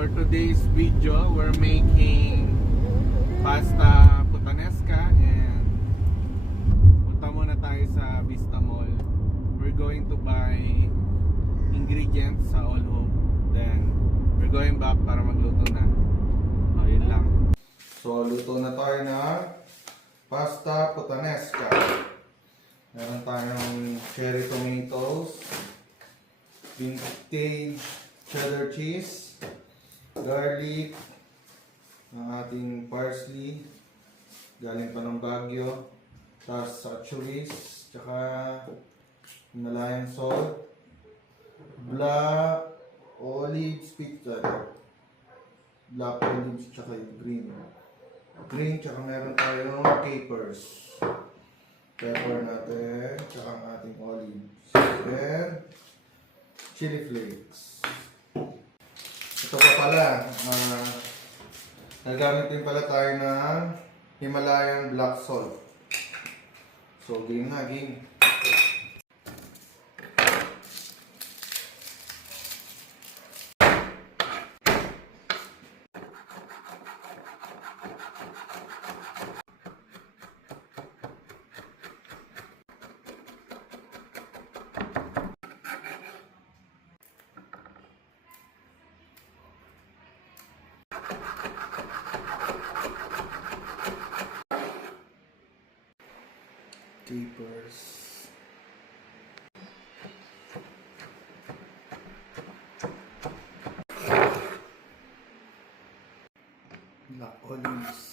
for today's video, we're making pasta puttanesca and punta muna tayo sa Vista Mall. We're going to buy ingredients sa All Hope. Then, we're going back para magluto na. Yun lang. So, luto na tayo na pasta puttanesca. Meron tayong cherry tomatoes, vintage cheddar cheese, garlic, ang ating parsley, galing pa ng Baguio, tapos anchovies, tsaka Himalayan salt, black olives, black olives, tsaka yung green, tsaka meron tayong capers, pepper natin, tsaka ang ating olives, and chili flakes. Ito pa pala, nagamit din pala tayo ng Himalayan black salt. So, game na, game. Capers. Black olives.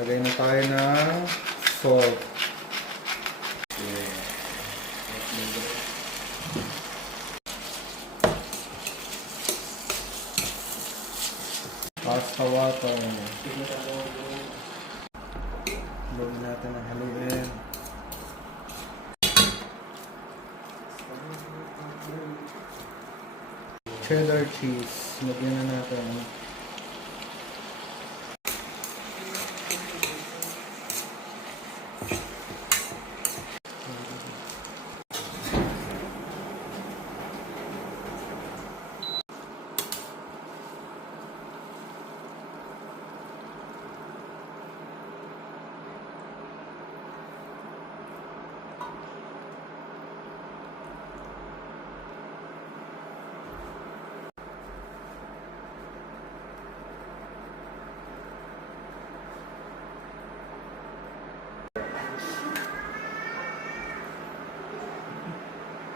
Lagay na tayo ng salt. Pasta water. Lagyan natin ang haluin. Cheddar cheese. Lagyan na natin.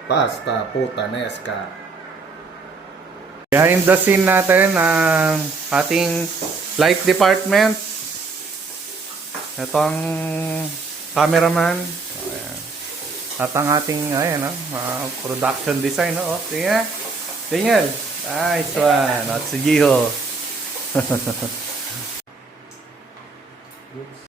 Pasta puttanesca. Behind the scene natin ng ating light department. Ito ang cameraman. Ayan. At ang ating production design. Tingnan. Nice one. At si Giho.